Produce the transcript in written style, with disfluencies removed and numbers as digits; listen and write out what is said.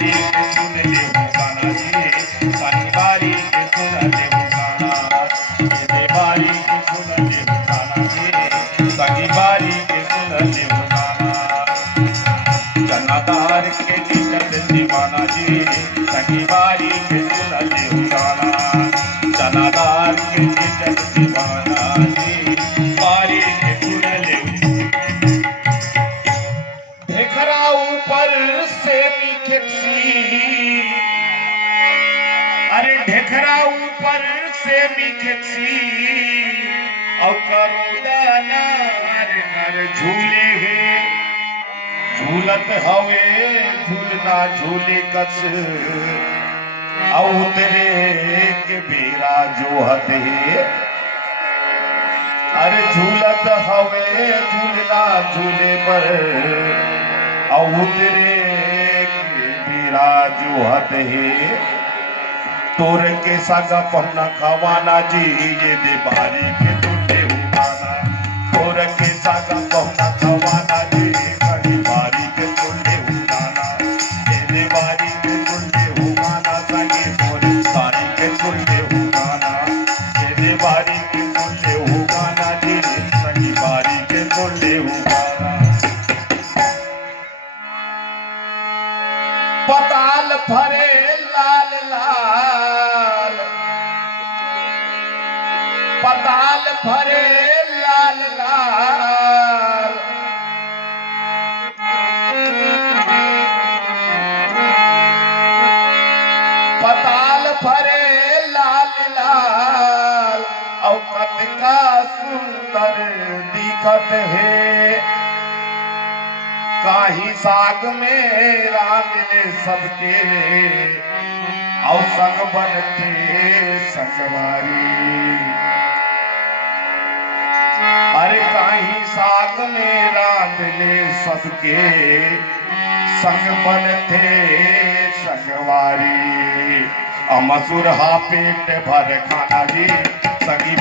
बारी के सुन ले गाना जी, सानी बारी के सुन ले गाना, ये बारी के सुन ले गाना जी, सानी बारी के सुन ले गाना। जनादार के निकल दीवाना जी, सानी बारी के सुन ले गाना, जनादार के निकल दीवाना जी, बारी के सुन ले। ढेकरा ऊपर से अरे ढेकरा ऊपर से मिखेसी और करुदाना नर झूले है, झूलत हवे झूलना झूले कस और उतरे के बेरा जोहत है। अरे झूलत हवे झूलना झूले पर और उतरे के बेरा जोहत है। तोर के सागा पहना खवाना जी, ये दे बारी के तुले उगाना, तोर के सागा पहना खवाना जी, कहीं बारी के तुले उगाना, ये दे बारी के तुले उगाना, संगे मोर बारी के तुले उगाना, ये दे बारी के तुले उगाना जी, संगे बारी के तुले उगाना। पताल भरे लाल लाल, पताल भरे लाल लाल, पताल भरे लाल लाल, औकत का सुंदर दिखत है। काही साग में रांधले सबके और संग बनते संगवारी। अरे काही साग में रांधले सबके संग बनते संगवारी। मसूर हा पेट भर खाना जी, संगी